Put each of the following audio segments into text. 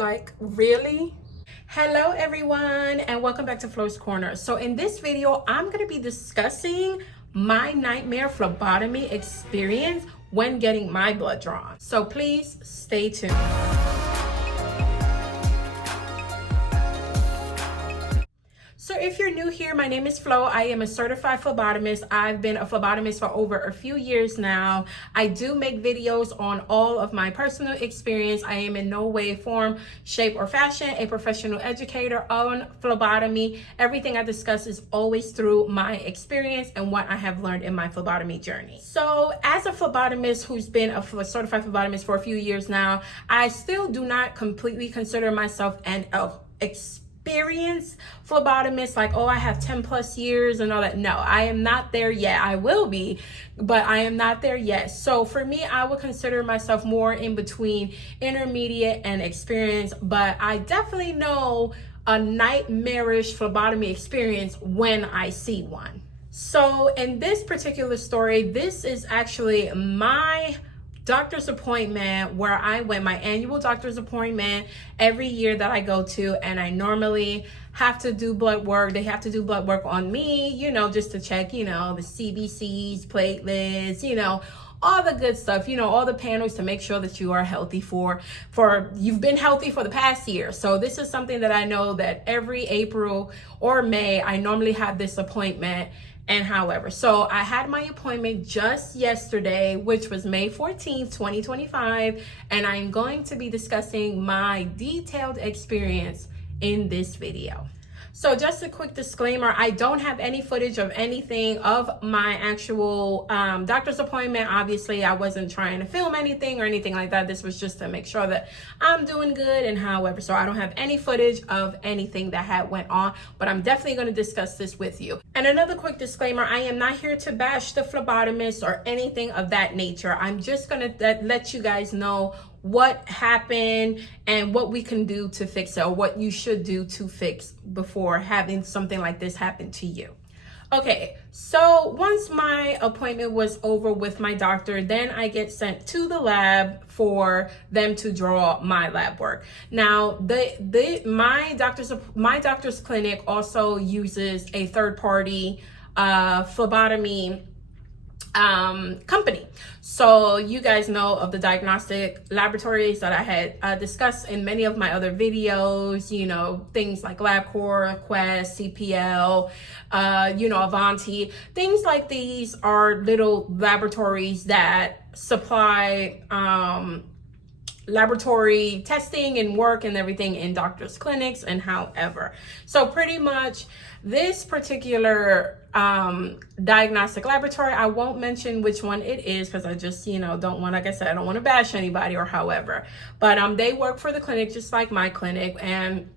Like, really? Hello everyone, and welcome back to Flo's Corner. So in this video, I'm going to be discussing my nightmare phlebotomy experience when getting my blood drawn. So please stay tuned. So if you're new here, my name is Flo. I am a certified phlebotomist. I've been a phlebotomist for over a few years now. I do make videos on all of my personal experience. I am in no way, form, shape, or fashion a professional educator on phlebotomy. Everything I discuss is always through my experience and what I have learned in my phlebotomy journey. So as a phlebotomist who's been a certified phlebotomist for a few years now, I still do not completely consider myself an experienced phlebotomist, like, oh, I have 10 plus years and all that. No, I am not there yet. I will be, but I am not there yet. So for me, I would consider myself more in between intermediate and experienced, but I definitely know a nightmarish phlebotomy experience when I see one. So in this particular story, this is actually my doctor's appointment where I went, my annual doctor's appointment every year that I go to, and I normally have to do blood work. They have to do blood work on me, just to check, the CBCs, platelets, all the good stuff, all the panels to make sure that you are healthy for you've been healthy for the past year. So this is something that I know that every April or May, I normally have this appointment. And however, so I had my appointment just yesterday, which was May 14th, 2025, and I'm going to be discussing my detailed experience in this video. So just a quick disclaimer, I don't have any footage of anything of my actual doctor's appointment. Obviously, I wasn't trying to film anything or anything like that. This was just to make sure that I'm doing good. And however, so I don't have any footage of anything that had went on, but I'm definitely going to discuss this with you. And another quick disclaimer, I am not here to bash the phlebotomist or anything of that nature. I'm just going to let you guys know what happened and what we can do to fix it, or what you should do to fix before having something like this happen to you. Okay, so once my appointment was over with my doctor, then I get sent to the lab for them to draw my lab work. Now, my doctor's clinic also uses a third-party phlebotomy company. So you guys know of the diagnostic laboratories that I had discussed in many of my other videos, things like LabCorp, Quest, CPL, Avanti. Things like these are little laboratories that supply laboratory testing and work and everything in doctors' clinics. And however, so pretty much this particular diagnostic laboratory, I won't mention which one it is because I just don't want, like I said, I don't want to bash anybody or however, but they work for the clinic just like my clinic, and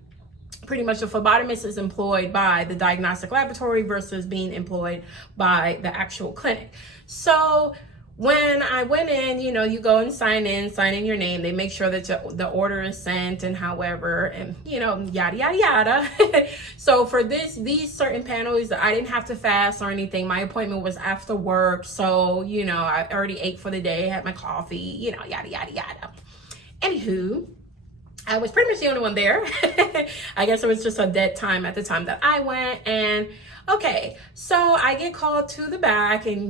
pretty much the phlebotomist is employed by the diagnostic laboratory versus being employed by the actual clinic. So when I went in, you go and sign in your name. They make sure that the order is sent and however, and yada, yada, yada. So for these certain panels, I didn't have to fast or anything. My appointment was after work. So, I already ate for the day, had my coffee, yada, yada, yada. Anywho, I was pretty much the only one there. I guess it was just a dead time at the time that I went. And okay, so I get called to the back and,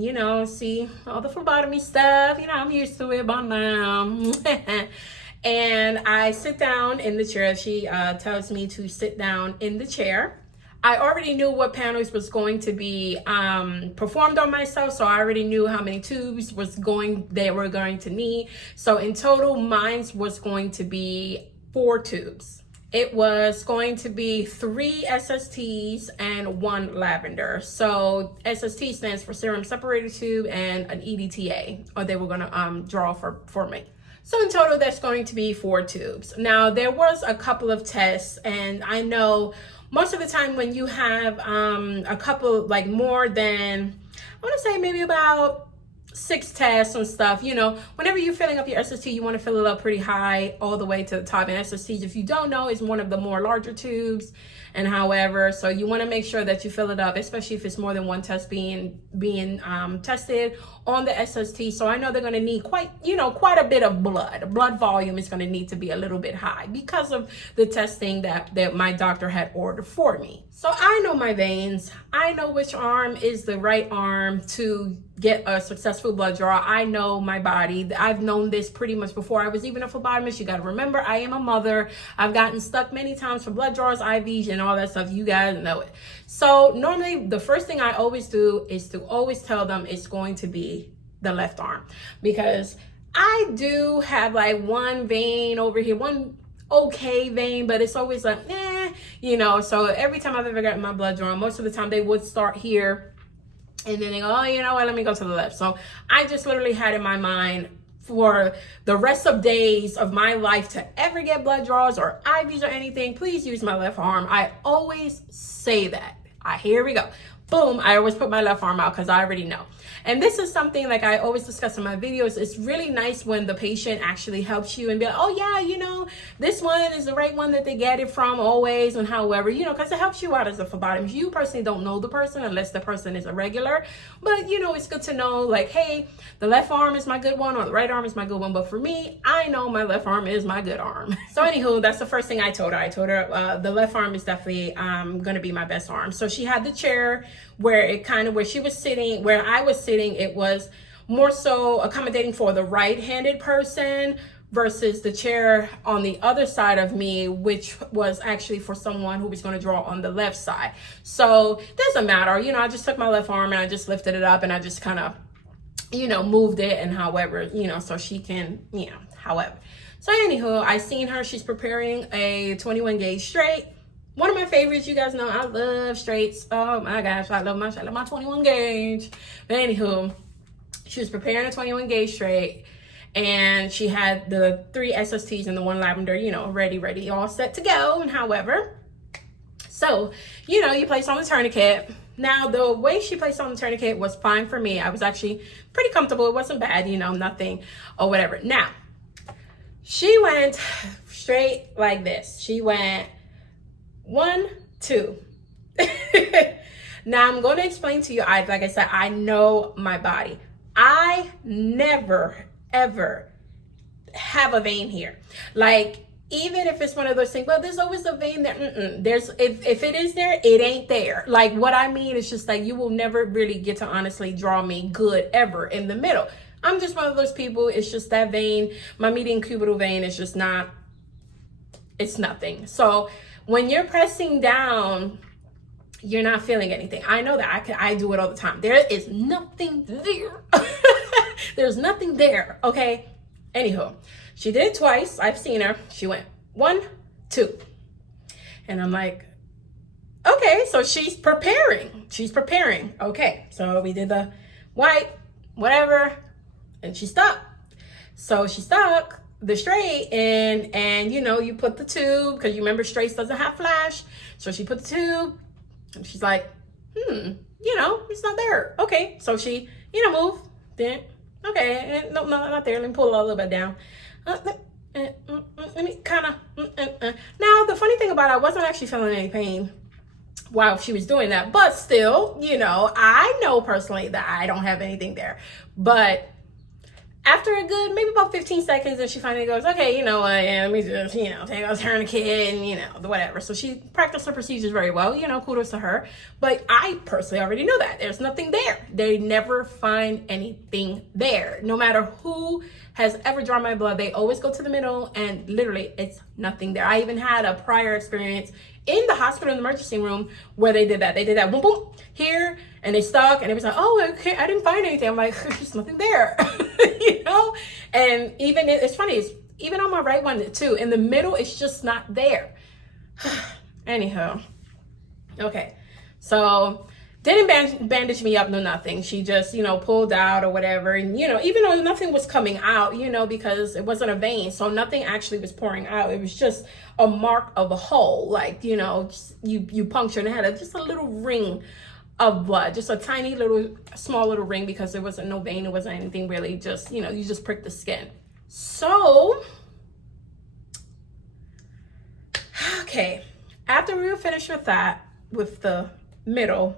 see all the phlebotomy stuff. I'm used to it by now. And I sit down in the chair. She tells me to sit down in the chair. I already knew what panels was going to be performed on myself, so I already knew how many tubes they were going to need. So in total, mine was going to be 4 tubes. It was going to be 3 SSTs and 1 lavender. So SST stands for serum separator tube and an EDTA, or they were going to draw for me. So in total, that's going to be 4 tubes. Now, there was a couple of tests, and I know most of the time when you have a couple, like more than, I want to say maybe about 6 tests and stuff. You know, whenever you're filling up your SST, you want to fill it up pretty high all the way to the top. And SSTs, if you don't know, is one of the more larger tubes. And however, so you want to make sure that you fill it up, especially if it's more than one test being tested on the SST. So I know they're going to need quite a bit of blood. Blood volume is going to need to be a little bit high because of the testing that my doctor had ordered for me. So I know my veins. I know which arm is the right arm to get a successful blood draw. I know my body. I've known this pretty much before I was even a phlebotomist. You got to remember, I am a mother. I've gotten stuck many times for blood draws, IVs, and all that stuff. You guys know it. So normally the first thing I always do is to always tell them it's going to be the left arm, because I do have like one vein over here, one okay vein, but it's always like, so every time I've ever gotten my blood drawn, most of the time they would start here and then they go, oh, you know what, let me go to the left. So I just literally had in my mind for the rest of days of my life to ever get blood draws or IVs or anything, please use my left arm. I always say that. Here we go. Boom, I always put my left arm out because I already know. And this is something like I always discuss in my videos. It's really nice when the patient actually helps you and be like, oh yeah, this one is the right one that they get it from always, and however, because it helps you out as a phlebotomist. You personally don't know the person unless the person is a regular, but it's good to know, like, hey, the left arm is my good one or the right arm is my good one. But for me, I know my left arm is my good arm. So anywho, that's the first thing I told her. I told her the left arm is definitely going to be my best arm. So she had the chair where she was sitting, where I was sitting, it was more so accommodating for the right-handed person versus the chair on the other side of me, which was actually for someone who was going to draw on the left side. So it doesn't matter. I just took my left arm and I just lifted it up and I just kind of, moved it, and however, so she can, however. So anywho, I seen her, she's preparing a 21 gauge straight. One of my favorites, you guys know I love straights. Oh my gosh, I love my 21 gauge. But anywho, she was preparing a 21 gauge straight, and she had the 3 SSTs and the 1 lavender, ready, all set to go. And however, so, you place on the tourniquet. Now, the way she placed on the tourniquet was fine for me. I was actually pretty comfortable. It wasn't bad, nothing or whatever. Now, she went straight like this. She went 1, 2. Now I'm going to explain to you, like I said, I know my body. I never, ever have a vein here. Like, even if it's one of those things, well, there's always a vein there. If it is there, it ain't there. Like, what I mean is just like, you will never really get to honestly draw me good ever in the middle. I'm just one of those people. It's just that vein, my median cubital vein is just not, it's nothing. So when you're pressing down, you're not feeling anything. I know that. I do it all the time. There is nothing there. There's nothing there, okay? Anywho, she did it twice. I've seen her. She went 1, 2. And I'm like, okay, so she's preparing. Okay, so we did the white, whatever, and she stuck. So she stuck the straight, and you put the tube, because you remember straights doesn't have flash. So she put the tube, and she's like, it's not there. Okay, so she move, then okay, no, not there. Let me pull it a little bit down. Let me kind of now, the funny thing about it, I wasn't actually feeling any pain while she was doing that, but still, I know personally that I don't have anything there. But after a good, maybe about 15 seconds, and she finally goes, okay, let me just, take a tourniquet and, the whatever. So she practiced her procedures very well, kudos to her. But I personally already know that. There's nothing there. They never find anything there. No matter who has ever drawn my blood, they always go to the middle, and literally it's nothing there. I even had a prior experience in the hospital, in the emergency room, where they did that. They did that, boom, boom, here, and they stuck, and it was like, oh, okay, I didn't find anything. I'm like, there's nothing there, And even, it's funny, it's even on my right one too, in the middle, it's just not there. Anyhow, okay, so didn't bandage me up, no nothing. She just, pulled out or whatever, and, even though nothing was coming out, because it wasn't a vein, so nothing actually was pouring out. It was just a mark of a hole, like, you punctured and had just a little ring of blood, just a tiny little, small little ring, because there wasn't no vein, it wasn't anything really, just, you know, you just prick the skin. So, okay, after we were finished with that, with the middle,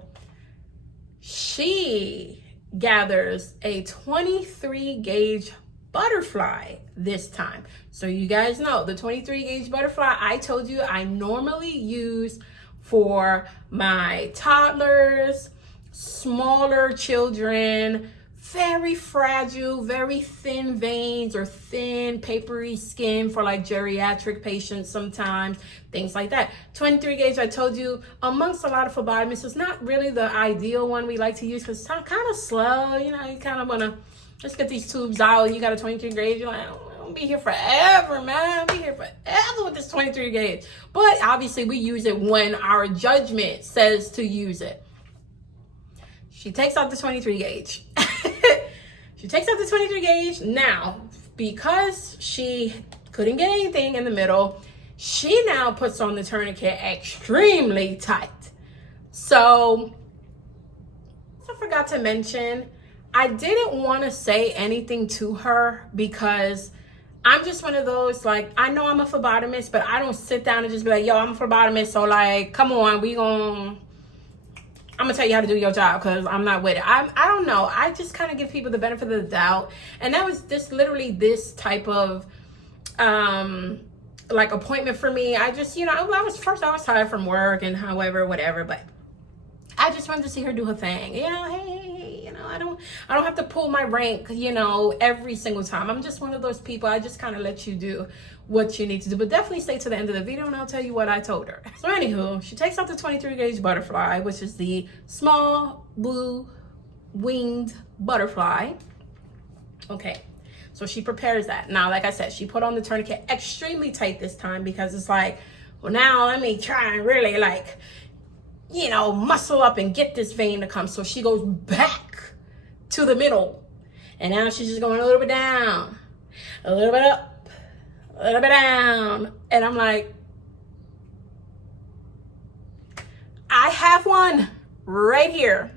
she gathers a 23 gauge butterfly this time. So you guys know the 23 gauge butterfly I told you I normally use for my toddlers, smaller children, very fragile, very thin veins or thin papery skin for like geriatric patients sometimes, things like that. 23 gauge, I told you, amongst a lot of phlebotomists, is not really the ideal one we like to use because it's kind of slow. You know, you kind of want to just get these tubes out. You got a 23 gauge, you're like, I'll be here forever, man. I'll be here forever with this 23 gauge. But obviously we use it when our judgment says to use it. She takes out the 23 gauge. She takes out the 23 gauge. Now, because she couldn't get anything in the middle, she now puts on the tourniquet extremely tight. So, I forgot to mention, I didn't want to say anything to her because I'm just one of those, like, I know I'm a phlebotomist, but I don't sit down and just be like, yo, I'm a phlebotomist, so like, come on, I'm gonna tell you how to do your job because I'm not with it. I don't know. I just kind of give people the benefit of the doubt. And that was just literally this type of like appointment for me. I just, you know, I was tired from work and however, whatever, but I just wanted to see her do her thing. You know, hey, you know, I don't have to pull my rank, you know, every single time. I'm just one of those people. I just kind of let you do what you need to do, but definitely stay to the end of the video and I'll tell you what I told her. So anywho, she takes out the 23 gauge butterfly, which is the small blue winged butterfly. Okay, so she prepares that. Now, like I said, she put on the tourniquet extremely tight this time because it's like, well, now let me try and really like, you know, muscle up and get this vein to come. So she goes back to the middle and now she's just going a little bit down, a little bit up, a little bit down, and I'm like, I have one right here.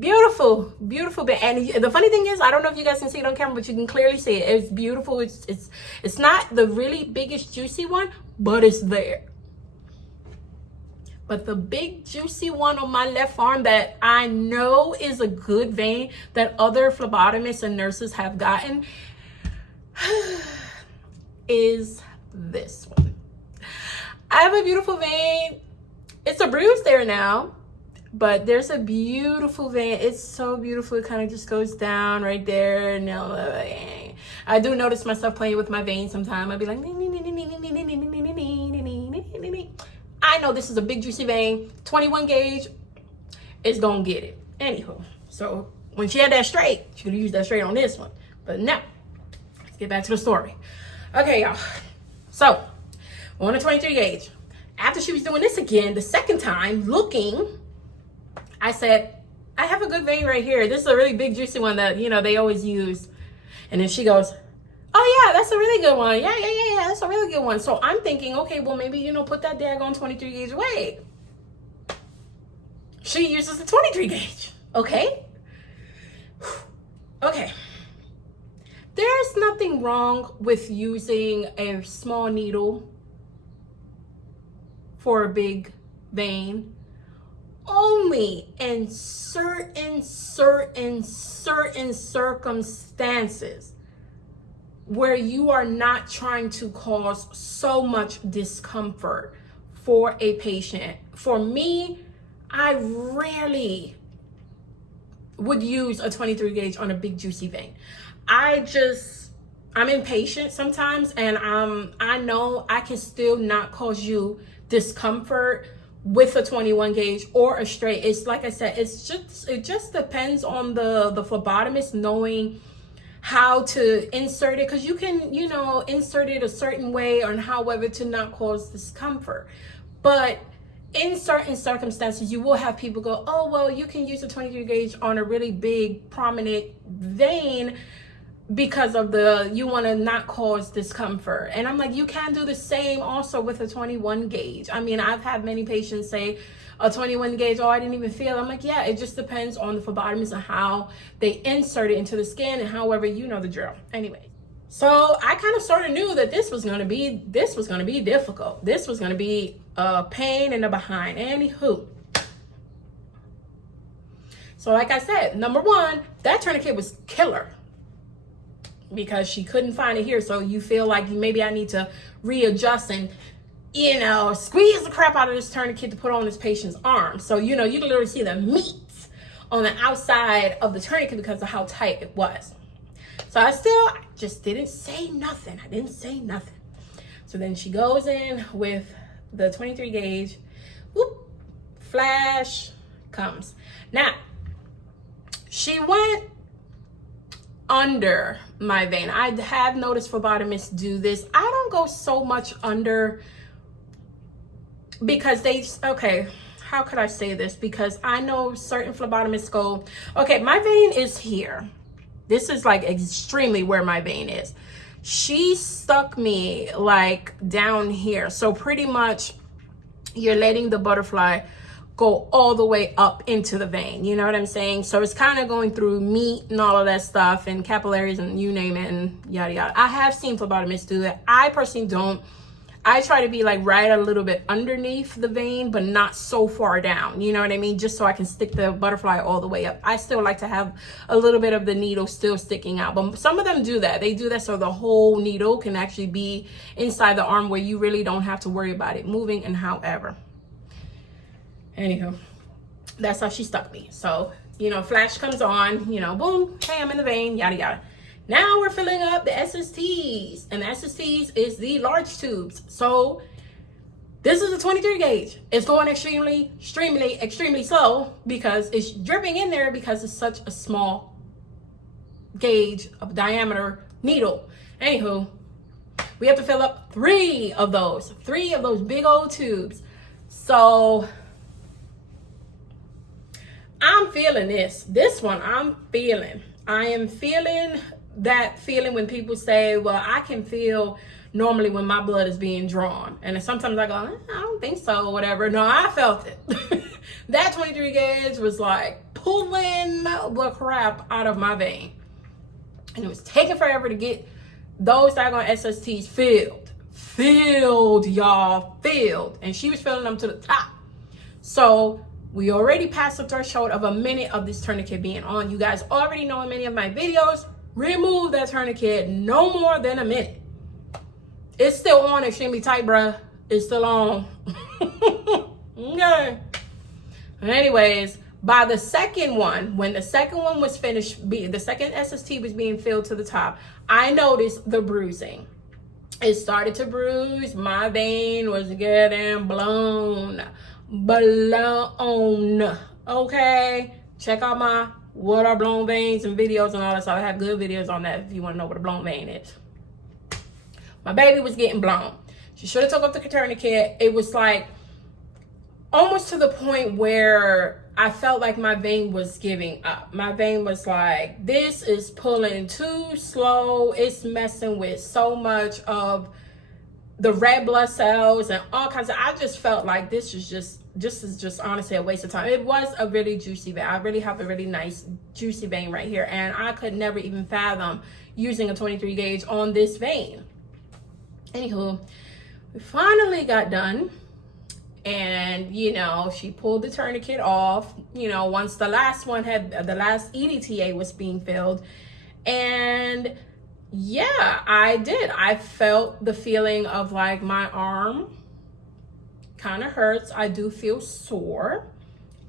Beautiful, beautiful bit. And the funny thing is, I don't know if you guys can see it on camera, but you can clearly see it. It's beautiful. It's not the really biggest juicy one, but it's there. But the big juicy one on my left arm that I know is a good vein that other phlebotomists and nurses have gotten is this one. I have a beautiful vein. It's a bruise there now, but there's a beautiful vein. It's so beautiful. It kind of just goes down right there. Now, I do notice myself playing with my vein sometimes. I'd be like, I know this is a big juicy vein. 21 gauge is gonna get it. Anywho, so when she had that straight, she could have used that straight on this one. But now, let's get back to the story. Okay, y'all. So, on the 23 gauge. After she was doing this again, the second time, looking, I said, I have a good vein right here. This is a really big, juicy one that, you know, they always use. And then she goes, oh, yeah, that's a really good one. Yeah, that's a really good one. So I'm thinking, okay, well, maybe, you know, put that daggone 23 gauge away. She uses the 23 gauge. Okay. Okay. There's nothing wrong with using a small needle for a big vein, only in certain circumstances where you are not trying to cause so much discomfort for a patient. For me, I rarely would use a 23 gauge on a big juicy vein. I'm impatient sometimes, and I know I can still not cause you discomfort with a 21 gauge or a straight. It's like I said, it just depends on the phlebotomist knowing how to insert it, because you can, you know, insert it a certain way or however to not cause discomfort. But in certain circumstances, you will have people go, oh, well, you can use a 23 gauge on a really big prominent vein, because of you want to not cause discomfort. And I'm like, you can do the same also with a 21 gauge. I mean, I've had many patients say a 21 gauge, oh, I didn't even feel. I'm like, yeah, it just depends on the phlebotomist and how they insert it into the skin, and however, you know the drill. Anyway, so I kind of sort of knew that this was going to be difficult. This was going to be a pain in the behind. Anywho, so like I said, number one, that tourniquet was killer, because she couldn't find it here. So you feel like maybe I need to readjust and, you know, squeeze the crap out of this tourniquet to put on this patient's arm. So, you know, you can literally see the meat on the outside of the tourniquet because of how tight it was. So I just didn't say nothing. I didn't say nothing. So then she goes in with the 23 gauge, whoop, flash comes. Now, she went under my vein. I have noticed phlebotomists do this. I don't go so much under because how could I say this? Because I know certain phlebotomists go, okay, my vein is here. This is like extremely where my vein is. She stuck me like down here. So pretty much you're letting the butterfly go all the way up into the vein. You know what I'm saying? So it's kind of going through meat and all of that stuff and capillaries and you name it and yada yada. I have seen phlebotomists do that. I personally don't. I try to be like right a little bit underneath the vein, but not so far down. You know what I mean? Just so I can stick the butterfly all the way up. I still like to have a little bit of the needle still sticking out. But some of them do that. They do that so the whole needle can actually be inside the arm where you really don't have to worry about it moving and however. Anywho, that's how she stuck me. So, you know, flash comes on, you know, boom, hey, I'm in the vein, yada yada. Now we're filling up the SSTs, and the SSTs is the large tubes. So this is a 23 gauge. It's going extremely slow because it's dripping in there because it's such a small gauge of diameter needle. Anywho, we have to fill up three of those big old tubes. So I'm feeling this one I'm feeling. I am feeling that feeling when people say, well, I can feel normally when my blood is being drawn. And sometimes I go, I don't think so, whatever. No, I felt it. That 23 gauge was like pulling the crap out of my vein. And it was taking forever to get those doggone SSTs filled, y'all, filled. And she was filling them to the top. So we already passed the threshold of a minute of this tourniquet being on. You guys already know in many of my videos, remove that tourniquet no more than a minute. It's still on extremely tight, bruh. It's still on. Okay. Anyways, by the second one, when the second one was finished, the second SST was being filled to the top, I noticed the bruising. It started to bruise. My vein was getting blown. Okay, check out my what are blown veins and videos and all that stuff. I have good videos on that if you want to know what a blown vein is. My baby was getting blown. She should have took up the tourniquet. It was like almost to the point where I felt like my vein was giving up. My vein was like, this is pulling too slow. It's messing with so much of the red blood cells and all kinds of, I just felt like this is just honestly a waste of time. It was a really juicy vein. I really have a really nice juicy vein right here, and I could never even fathom using a 23 gauge on this vein. Anywho, we finally got done, and you know, she pulled the tourniquet off, you know, once the last EDTA was being filled. And yeah, I did. I felt the feeling of like my arm kind of hurts. I do feel sore.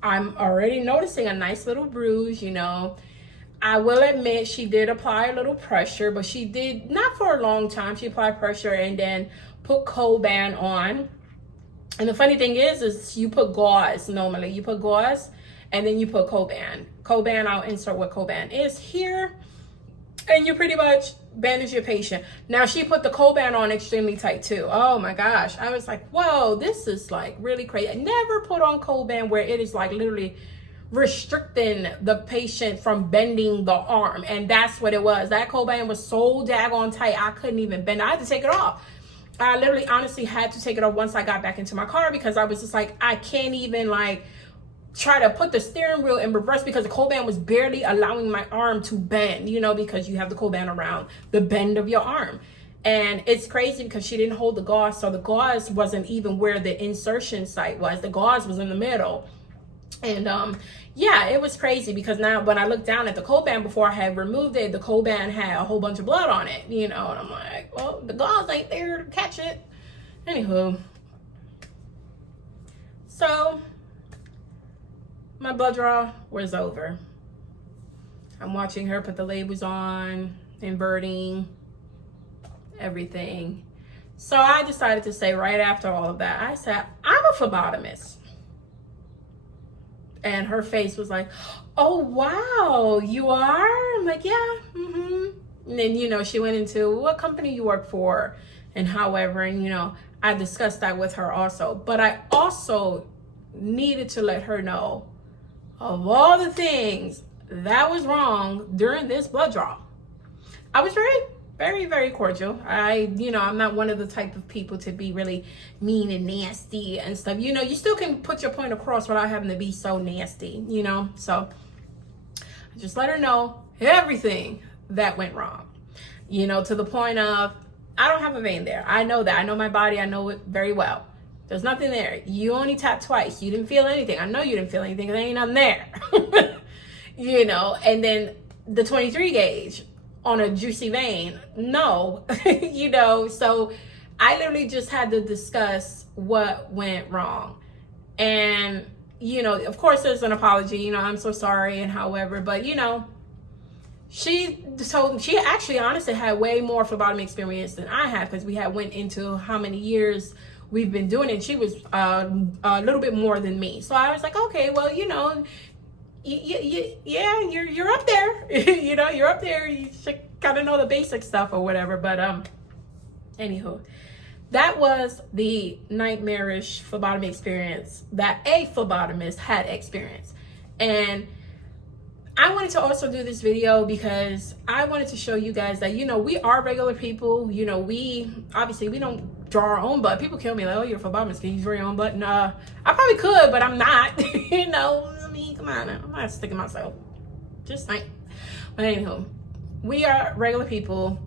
I'm already noticing a nice little bruise, you know. I will admit she did apply a little pressure, but she did not for a long time. She applied pressure and then put Coban on. And the funny thing is you put gauze normally. You put gauze and then you put Coban. Coban, I'll insert what Coban is here. And you pretty much bandage your patient. Now she put the Coban on extremely tight too. Oh my gosh. I was like, whoa, this is like really crazy. I never put on Coban where it is like literally restricting the patient from bending the arm. And that's what it was. That cold band was so daggone tight, I couldn't even bend. I had to take it off. I literally honestly had to take it off once I got back into my car, because I was just like, I can't even like try to put the steering wheel in reverse, because the cold band was barely allowing my arm to bend, you know, because you have the cold band around the bend of your arm. And it's crazy because she didn't hold the gauze, so the gauze wasn't even where the insertion site was. The gauze was in the middle. And yeah, it was crazy, because now when I looked down at the cold band before I had removed it, the cold band had a whole bunch of blood on it, you know, and I'm like, well, the gauze ain't there to catch it. Anywho, so my blood draw was over. I'm watching her put the labels on, inverting, everything. So I decided to say right after all of that, I said, I'm a phlebotomist. And her face was like, oh, wow, you are? I'm like, yeah, And then, you know, she went into what company you work for and however, and, you know, I discussed that with her also. But I also needed to let her know of all the things that was wrong during this blood draw. I was very, very cordial. You know, I'm not one of the type of people to be really mean and nasty and stuff. You know, you still can put your point across without having to be so nasty, you know? So I just let her know everything that went wrong, you know, to the point of, I don't have a vein there. I know that. I know my body. I know it very well. There's nothing there. You only tapped twice. You didn't feel anything. I know you didn't feel anything because there ain't nothing there. You know, and then the 23 gauge on a juicy vein, no. You know, so I literally just had to discuss what went wrong. And, you know, of course there's an apology, you know, I'm so sorry and however, but, you know, she actually honestly had way more phlebotomy experience than I have, because we had went into how many years we've been doing it. She was a little bit more than me. So I was like, okay, well, you know, yeah, you're up there. You know, you're up there. You should kind of know the basic stuff or whatever. But anywho, that was the nightmarish phlebotomy experience that a phlebotomist had experienced. And I wanted to also do this video because I wanted to show you guys that, you know, we are regular people. You know, we don't draw our own blood. People kill me like, oh, you're a phlebotomist, can you draw your own blood? Nah, I probably could, but I'm not. You know, I mean, come on, I'm not sticking myself. Just saying. But anywho, we are regular people.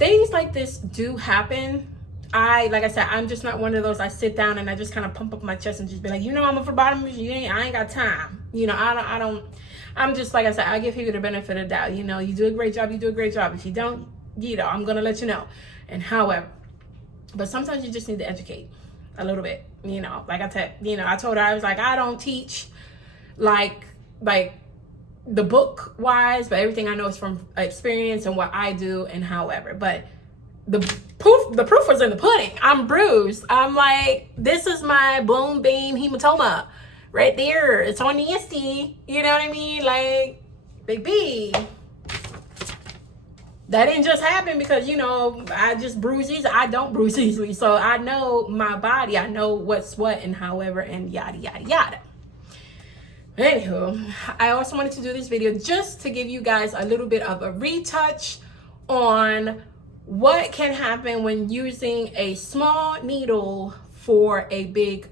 Things like this do happen. Like I said, I'm just not one of those. I sit down and I just kind of pump up my chest and just be like, you know, I'm a phlebotomist. I ain't got time. You know, I don't. I'm just, like I said, I give people the benefit of the doubt. You know, you do a great job. You do a great job. If you don't, you know, I'm gonna let you know. And however, but sometimes you just need to educate a little bit. You know, like I said, you know, I told her, I was like, I don't teach like the book wise, but everything I know is from experience and what I do and however. But the proof was in the pudding. I'm bruised. I'm like, this is my bone vein hematoma right there. It's on nasty. You know what I mean? Like, baby, that didn't just happen because, you know, I just bruise easily. I don't bruise easily. So I know my body. I know what's what and however and yada, yada, yada. Anywho, I also wanted to do this video just to give you guys a little bit of a retouch on what can happen when using a small needle for a big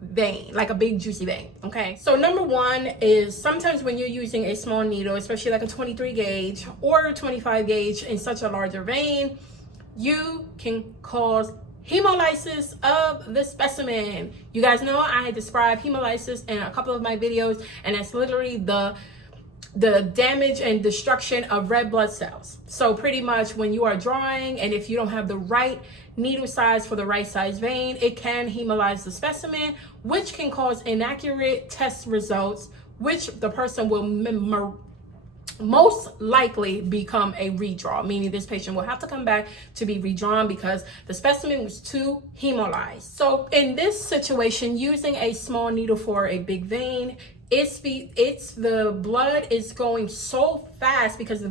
vein, like a big juicy vein. Okay, so number one is sometimes when you're using a small needle, especially like a 23 gauge or 25 gauge in such a larger vein, you can cause hemolysis of the specimen. You guys know I described hemolysis in a couple of my videos, and it's literally the damage and destruction of red blood cells. So pretty much when you are drawing, and if you don't have the right needle size for the right size vein, it can hemolyze the specimen, which can cause inaccurate test results, which the person will most likely become a redraw, meaning this patient will have to come back to be redrawn because the specimen was too hemolyzed. So in this situation, using a small needle for a big vein, the blood is going so fast because the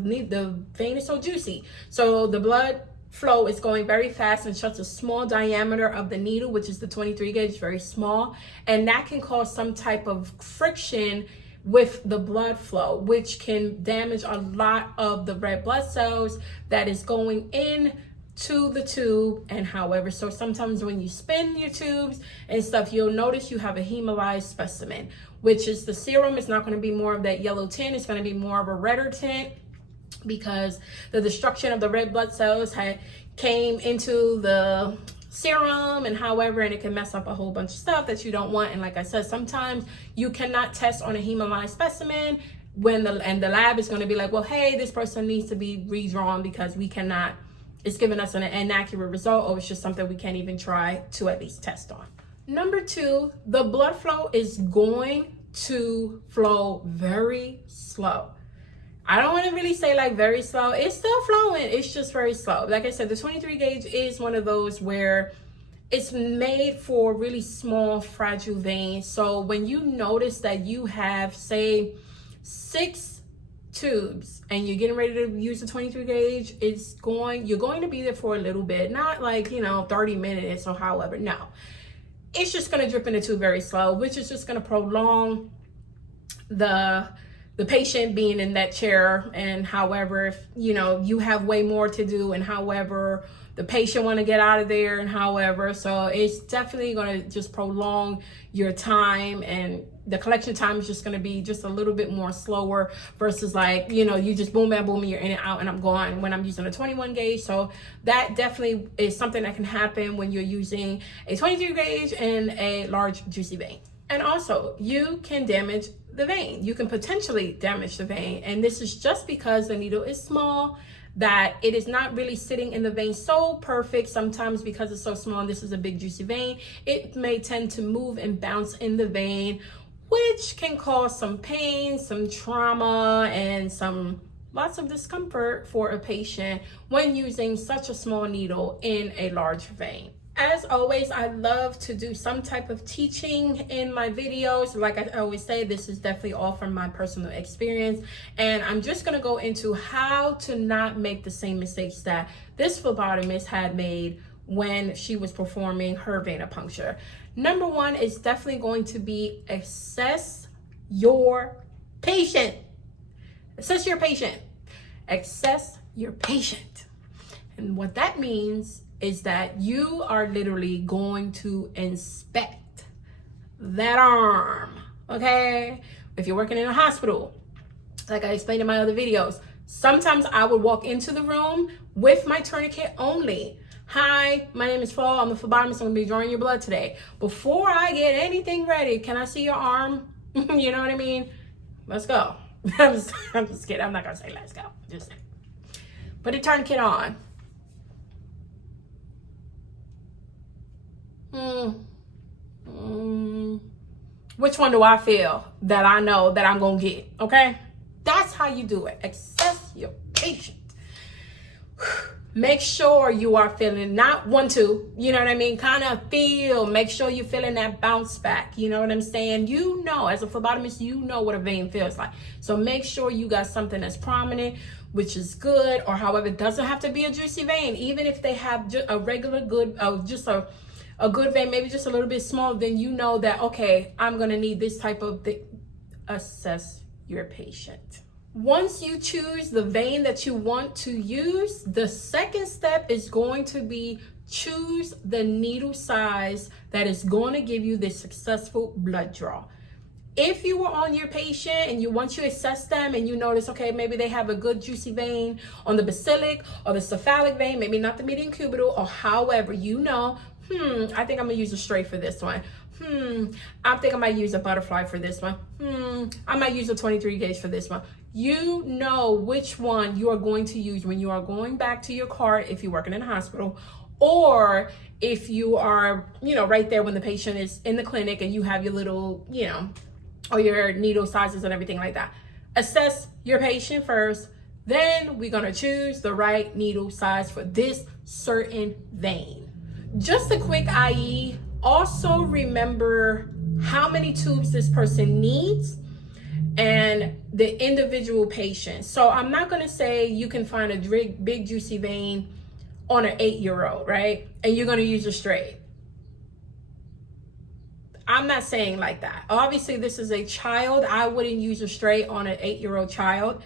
vein is so juicy. So the blood flow is going very fast and such a small diameter of the needle, which is the 23 gauge, very small, and that can cause some type of friction with the blood flow, which can damage a lot of the red blood cells that is going in to the tube. And however, so sometimes when you spin your tubes and stuff, you'll notice you have a hemolyzed specimen, which is the serum is not going to be more of that yellow tint. It's going to be more of a redder tint, because the destruction of the red blood cells came into the serum, and however, and it can mess up a whole bunch of stuff that you don't want. And like I said, sometimes you cannot test on a hemolyzed specimen when the lab is going to be like, well, hey, this person needs to be redrawn because we cannot, it's giving us an inaccurate result, or it's just something we can't even try to at least test on. Number two, the blood flow is going to flow very slow. I don't want to really say like very slow. It's still flowing. It's just very slow. Like I said, the 23 gauge is one of those where it's made for really small, fragile veins. So when you notice that you have, say, 6 tubes and you're getting ready to use the 23 gauge, you're going to be there for a little bit. Not like, 30 minutes or however. No. It's just going to drip in the tube very slow, which is just going to prolong the patient being in that chair. And however, if you have way more to do, and however the patient want to get out of there, and however, so it's definitely going to just prolong your time, and the collection time is just going to be just a little bit more slower versus like, you just boom, bam, boom, and you're in and out and I'm gone when I'm using a 21 gauge. So that definitely is something that can happen when you're using a 23 gauge and a large juicy vein. And also, you can damage the vein. You can potentially damage the vein. And this is just because the needle is small, that it is not really sitting in the vein so perfect. Sometimes because it's so small and this is a big juicy vein, it may tend to move and bounce in the vein, which can cause some pain, some trauma, and lots of discomfort for a patient when using such a small needle in a large vein. As always, I love to do some type of teaching in my videos. Like I always say, this is definitely all from my personal experience. And I'm just going to go into how to not make the same mistakes that this phlebotomist had made when she was performing her venipuncture. Number one is definitely going to be assess your patient. Assess your patient. Assess your patient. And what that means is that you are literally going to inspect that arm, okay? If you're working in a hospital, like I explained in my other videos, sometimes I would walk into the room with my tourniquet only. Hi, my name is Flo. I'm a phlebotomist. I'm gonna be drawing your blood today. Before I get anything ready, can I see your arm? You know what I mean? Let's go. I'm just kidding. I'm not gonna say let's go. Just say. Put the tourniquet on. Which one do I feel that I know that I'm gonna get? Okay, that's how you do it. Assess your patient. Make sure you are feeling not 1, 2, you know what I mean? Kind of feel, make sure you're feeling that bounce back. You know what I'm saying? As a phlebotomist, you know what a vein feels like. So make sure you got something that's prominent, which is good, or however, it doesn't have to be a juicy vein. Even if they have just a regular good, just a good vein, maybe just a little bit small, then you know that, okay, I'm gonna need this type of thing. Assess your patient. Once you choose the vein that you want to use, the second step is going to be choose the needle size that is going to give you the successful blood draw. If you were on your patient and once you assess them and you notice, okay, maybe they have a good juicy vein on the basilic or the cephalic vein, maybe not the median cubital, or however, I think I'm gonna use a straight for this one. I think I might use a butterfly for this one. I might use a 23 gauge for this one. You know which one you are going to use when you are going back to your cart if you're working in a hospital, or if you are, right there when the patient is in the clinic and you have your little, or your needle sizes and everything like that. Assess your patient first, then we're gonna choose the right needle size for this certain vein. Just a quick IE, also remember how many tubes this person needs and the individual patient. So I'm not gonna say you can find a big juicy vein on an 8-year-old, right? And you're going to use a straight. I'm not saying like that. Obviously, this is a child. I wouldn't use a straight on an 8-year-old child.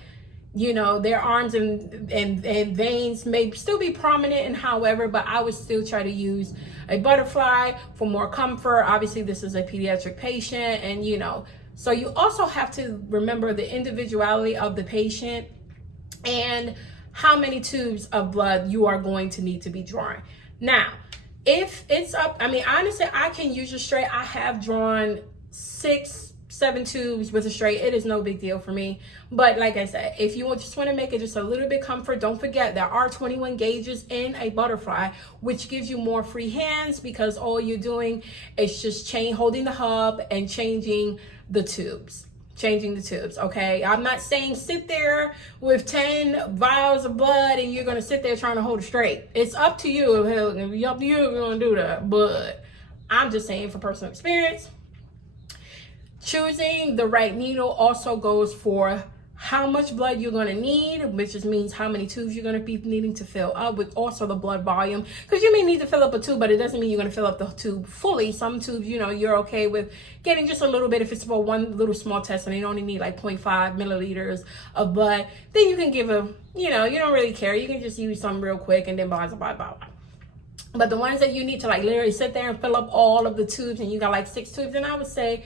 You know, their arms and veins may still be prominent and however, but I would still try to use a butterfly for more comfort. Obviously, this is a pediatric patient, and you know, so you also have to remember the individuality of the patient and how many tubes of blood you are going to need to be drawing. Now, if it's up, I mean, honestly, I can use a straight. I have drawn 6-7 tubes with a straight. It is no big deal for me. But like I said, if you just want to make it just a little bit comfort, don't forget there are 21 gauges in a butterfly, which gives you more free hands because all you're doing is just holding the hub and changing the tubes. Okay, I'm not saying sit there with 10 vials of blood and you're gonna sit there trying to hold it straight. It's up to you. Hell, if it's up to you, you're gonna do that. But I'm just saying, for personal experience, choosing the right needle also goes for how much blood you're going to need, which just means how many tubes you're going to be needing to fill up, with also the blood volume, because you may need to fill up a tube, but it doesn't mean you're going to fill up the tube fully. Some tubes, you know, you're okay with getting just a little bit if it's for one little small test and you only need like 0.5 milliliters of blood. Then you can give a, you know, you don't really care, you can just use some real quick and then blah blah blah blah. But the ones that you need to like literally sit there and fill up all of the tubes, and you got like 6 tubes, and I would say,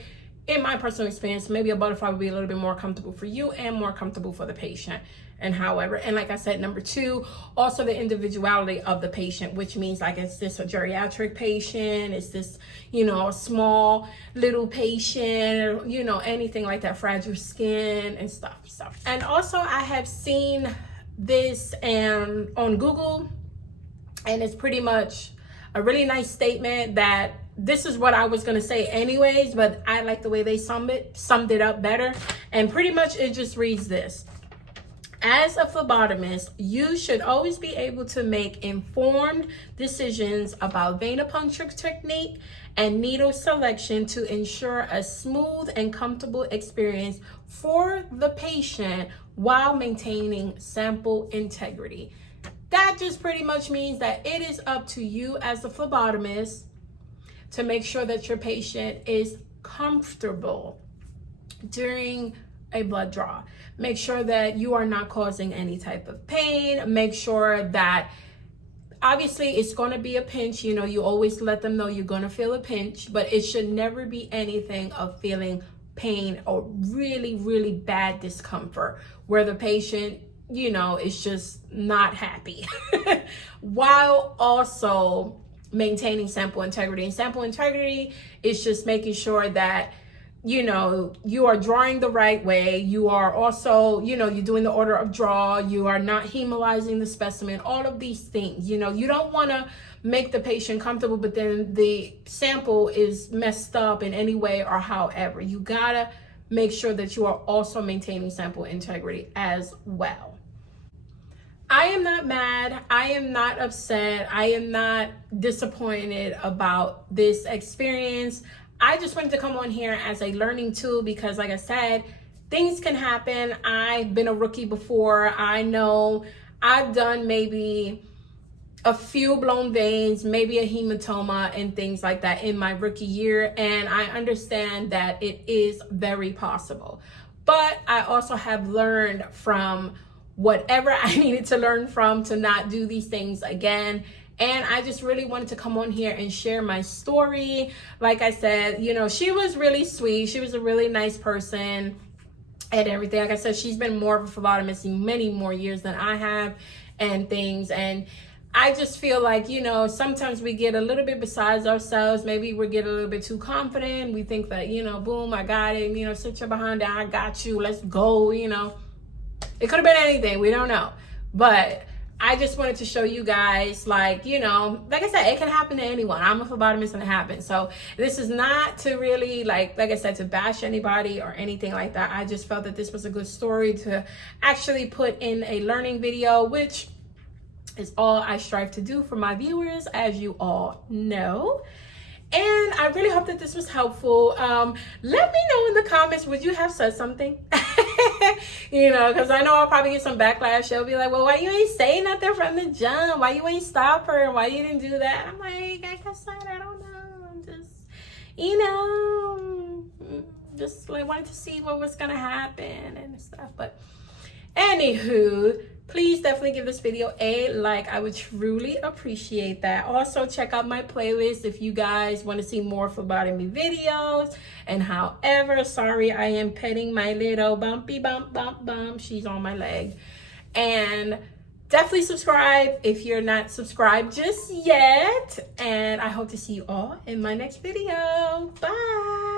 in my personal experience, maybe a butterfly would be a little bit more comfortable for you and more comfortable for the patient. And however, and like I said, number 2, also the individuality of the patient, which means like, is this a geriatric patient? Is this, you know, a small little patient, or, you know, anything like that, fragile skin and stuff. And also I have seen this on Google, and it's pretty much a really nice statement that this is what I was going to say anyways, but I like the way they summed it up better. And pretty much it just reads this: as a phlebotomist, you should always be able to make informed decisions about venipuncture technique and needle selection to ensure a smooth and comfortable experience for the patient while maintaining sample integrity. That just pretty much means that it is up to you as a phlebotomist to make sure that your patient is comfortable during a blood draw. Make sure that you are not causing any type of pain. Make sure that, obviously, it's going to be a pinch. You know, you always let them know you're going to feel a pinch, but it should never be anything of feeling pain or really, really bad discomfort where the patient, you know, is just not happy. While also maintaining sample integrity. And sample integrity is just making sure that, you know, you are drawing the right way. You are also, you know, you're doing the order of draw. You are not hemolyzing the specimen. All of these things, you know, you don't want to make the patient comfortable, but then the sample is messed up in any way or however. You gotta make sure that you are also maintaining sample integrity as well. I am not mad. I am not upset. I am not disappointed about this experience. I just wanted to come on here as a learning tool because, like I said, things can happen. I've been a rookie before. I know I've done maybe a few blown veins, maybe a hematoma and things like that in my rookie year. And I understand that it is very possible. But I also have learned from whatever I needed to learn from to not do these things again. And I just really wanted to come on here and share my story. Like I said, you know, she was really sweet. She was a really nice person and everything. Like I said, she's been more of a phlebotomist in many more years than I have and things. And I just feel like, you know, sometimes we get a little bit besides ourselves. Maybe we get a little bit too confident. We think that, you know, boom, I got it. You know, sit your behind down. I got you. Let's go, you know. It could have been anything. We don't know. But I just wanted to show you guys, like, you know, like I said, it can happen to anyone. I'm a phlebotomist and it happens. So this is not to really, like I said, to bash anybody or anything like that. I just felt that this was a good story to actually put in a learning video, which is all I strive to do for my viewers, as you all know. And I really hope that this was helpful. Let me know in the comments, would you have said something? You know, because I know I'll probably get some backlash. She'll be like, well, why you ain't say nothing from the jump? Why you ain't stop her? And why you didn't do that? I'm like, I guess I don't know. I'm just, you know, just like wanted to see what was going to happen and stuff. But anywho, please definitely give this video a like. I would truly appreciate that. Also, check out my playlist if you guys want to see more phlebotomy videos. And however, sorry, I am petting my little bumpy bump. She's on my leg. And definitely subscribe if you're not subscribed just yet. And I hope to see you all in my next video. Bye.